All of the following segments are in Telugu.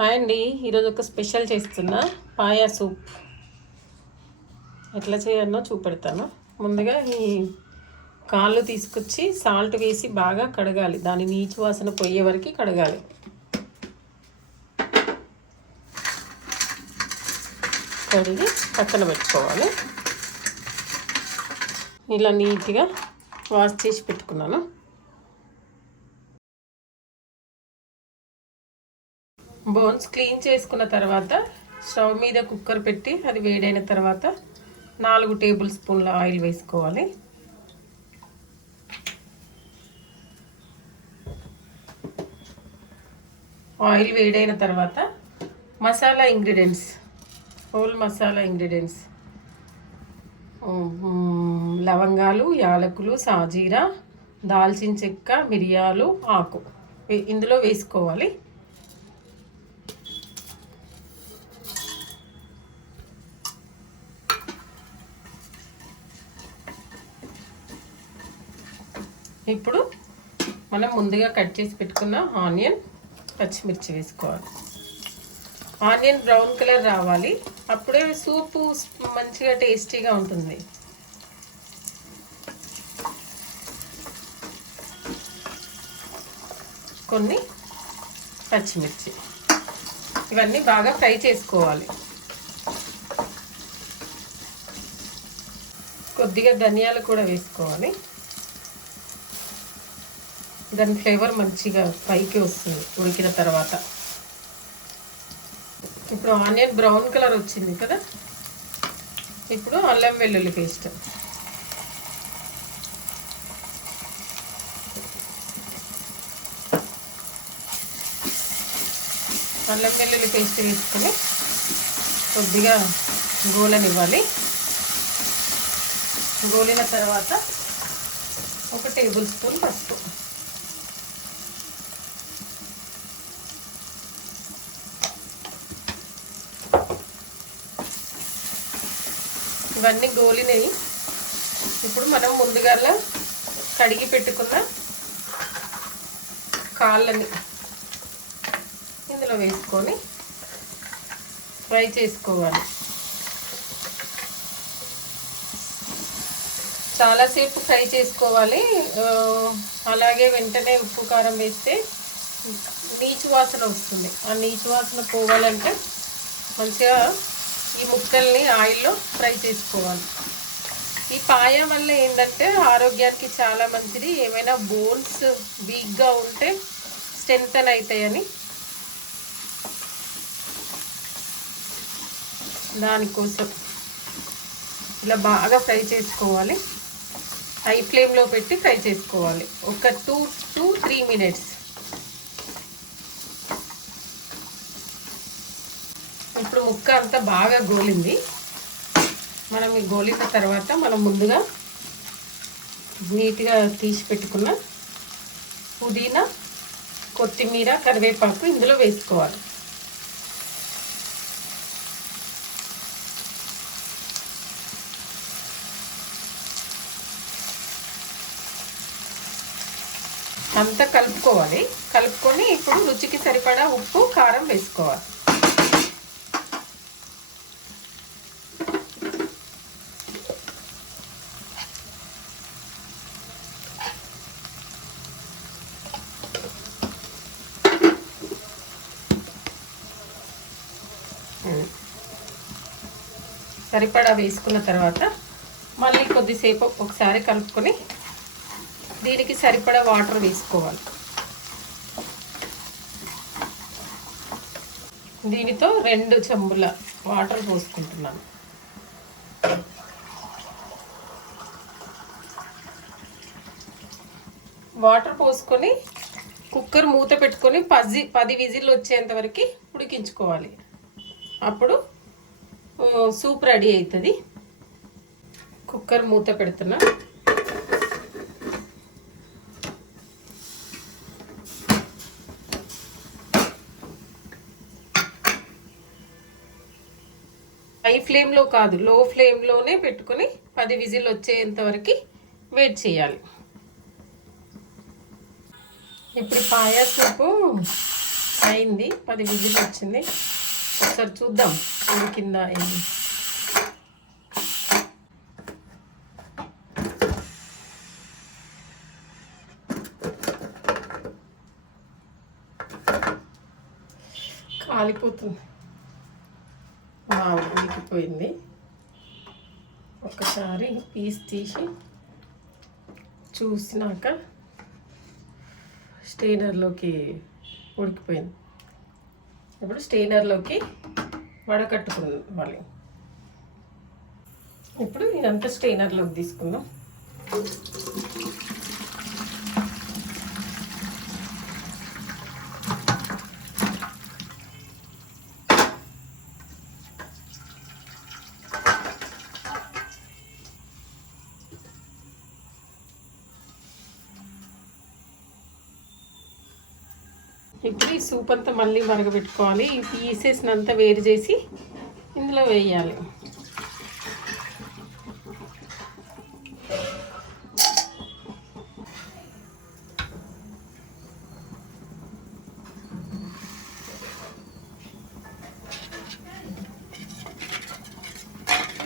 హాయ్ అండి, ఈరోజు ఒక స్పెషల్ చేస్తున్నా పాయా సూప్. ఎట్లా చేయాలో చూపెడతాను. ముందుగా ఈ కాళ్ళు తీసుకొచ్చి సాల్ట్ వేసి బాగా కడగాలి. దాని నీచు వాసన పోయే వరకు కడగాలి. కడిగి పక్కన పెట్టుకోవాలి. ఇలా నీట్గా వాష్ చేసి పెట్టుకున్నాను. బోన్స్ క్లీన్ చేసుకున్న తర్వాత స్టవ్ మీద కుక్కర్ పెట్టి అది వేడైన తర్వాత 4 టేబుల్ స్పూన్ల ఆయిల్ వేసుకోవాలి. ఆయిల్ వేడైన తర్వాత masala ingredients, whole masala ingredients, లవంగాలు, యాలకులు, సాజీరా, దాల్చిన చెక్క, మిరియాలు, ఆకు ఇందులో వేసుకోవాలి. ఇప్పుడు మనం ముందుగా కట్ చేసి పెట్టుకున్న ఆనియన్, పచ్చిమిర్చి వేసుకోవాలి. ఆనియన్ బ్రౌన్ కలర్ రావాలి, అప్పుడే సూపు మంచిగా టేస్టీగా ఉంటుంది. కొన్ని పచ్చిమిర్చి, ఇవన్నీ బాగా ఫ్రై చేసుకోవాలి. కొద్దిగా ధనియాలు కూడా వేసుకోవాలి. దాని ఫ్లేవర్ మంచిగా పైకి వస్తుంది ఉడికిన తర్వాత. ఇప్పుడు ఆనియన్ బ్రౌన్ కలర్ వచ్చింది కదా, ఇప్పుడు అల్లం వెల్లుల్లి పేస్ట్, అల్లం వెల్లుల్లి పేస్ట్ వేసుకొని కొద్దిగా గోలనివ్వాలి. గోలిన తర్వాత 1 టేబుల్ స్పూన్ పసుపు, ఇవన్నీ గోలినవి. ఇప్పుడు మనం ముందుగా కడిగి పెట్టుకున్న కాళ్ళని ఇందులో వేసుకొని ఫ్రై చేసుకోవాలి. చాలాసేపు ఫ్రై చేసుకోవాలి. అలాగే వెంటనే ఉప్పు కారం వేస్తే నీచు వాసన వస్తుంది. ఆ నీచు వాసన పోవాలంటే మంచిగా ఈ ముక్కల్ని ఆయిల్లో ఫ్రై చేసుకోవాలి. ఈ పాయ వల్ల ఏంటంటే ఆరోగ్యానికి చాలా మంచిది. ఏమైనా బోన్స్ వీక్గా ఉంటే స్ట్రెంథన్ అవుతాయని, దానికోసం ఇలా బాగా ఫ్రై చేసుకోవాలి. హై ఫ్లేమ్లో పెట్టి ఫ్రై చేసుకోవాలి ఒక 2 to 3 minutes. ఇప్పుడు ముక్క అంతా బాగా గోలింది. మనం ఈ గోలిన తర్వాత మనం ముందుగా నీట్గా తీసి పెట్టుకున్న పుదీనా, కొత్తిమీర, కరివేపాకు ఇందులో వేసుకోవాలి. అంతా కలుపుకోవాలి. కలుపుకొని ఇప్పుడు రుచికి సరిపడా ఉప్పు, కారం వేసుకోవాలి. సరిపడా వేసుకున్న తర్వాత మళ్ళీ కొద్దిసేపు ఒకసారి కలుపుకొని దీనికి సరిపడా వాటర్ వేసుకోవాలి. దీనితో 2 చెంబుల వాటర్ పోసుకుంటున్నాను. వాటర్ పోసుకొని కుక్కర్ మూత పెట్టుకొని 10 విజిల్లు వచ్చేంత వరకు ఉడికించుకోవాలి. అప్పుడు సూప్ రెడీ అవుతుంది. కుక్కర్ మూత పెడుతున్నా. హై ఫ్లేమ్లో కాదు, లో ఫ్లేమ్లోనే పెట్టుకొని 10 విజిల్ వచ్చేంత వరకు వెయిట్ చేయాలి. ఇప్పుడు పాయా సూపు అయింది, 10 విజిల్ వచ్చింది. ఒకసారి చూద్దాం ఉడికిందా అయింది. కాలిపోతుంది. ఉడికిపోయింది. ఒకసారి పీస్ తీసి చూసినాక స్టెయినర్లోకి ఉడికిపోయింది. ఇప్పుడు స్టెయినర్లోకి వడకట్టుకోవాలి. ఇప్పుడు ఇదంతా స్టెయినర్లోకి తీసుకుందాం. ఇప్పుడు ఈ సూప్ అంతా మళ్ళీ మరగబెట్టుకోవాలి. ఈ పీసెస్నంతా వేరు చేసి ఇందులో వేయాలి.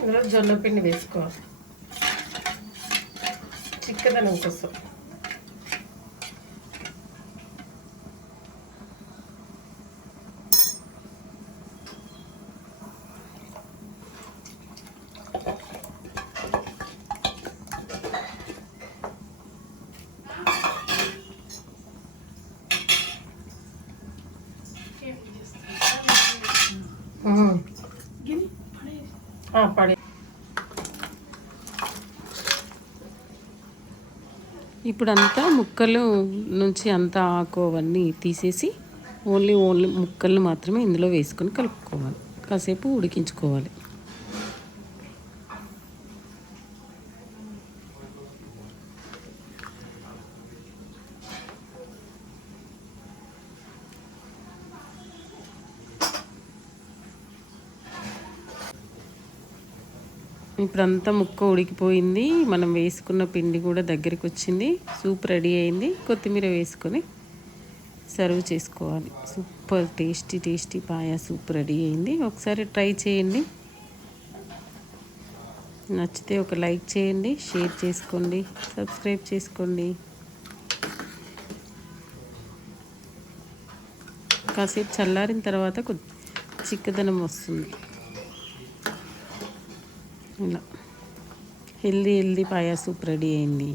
ఇందులో జొన్నపిండి వేసుకోవాలి చిక్కదనం కోసం. పడే ఇప్పుడంతా ముక్కలు నుంచి అంతా ఆకు అవన్నీ తీసేసి ఓన్లీ ముక్కలను మాత్రమే ఇందులో వేసుకొని కలుపుకోవాలి. కాసేపు ఉడికించుకోవాలి. ఇప్పుడంతా ముక్క ఉడికిపోయింది. మనం వేసుకున్న పిండి కూడా దగ్గరికి వచ్చింది. సూప్ రెడీ అయింది. కొత్తిమీర వేసుకొని సర్వ్ చేసుకోవాలి. Super tasty paya soup ready అయింది. ఒకసారి ట్రై చేయండి. నచ్చితే ఒక లైక్ చేయండి, షేర్ చేసుకోండి, సబ్స్క్రైబ్ చేసుకోండి. కాసేపు చల్లారిన తర్వాత చిక్కదనం వస్తుంది. ఇలా హెల్దీ పాయా సూప్ రెడీ అయింది.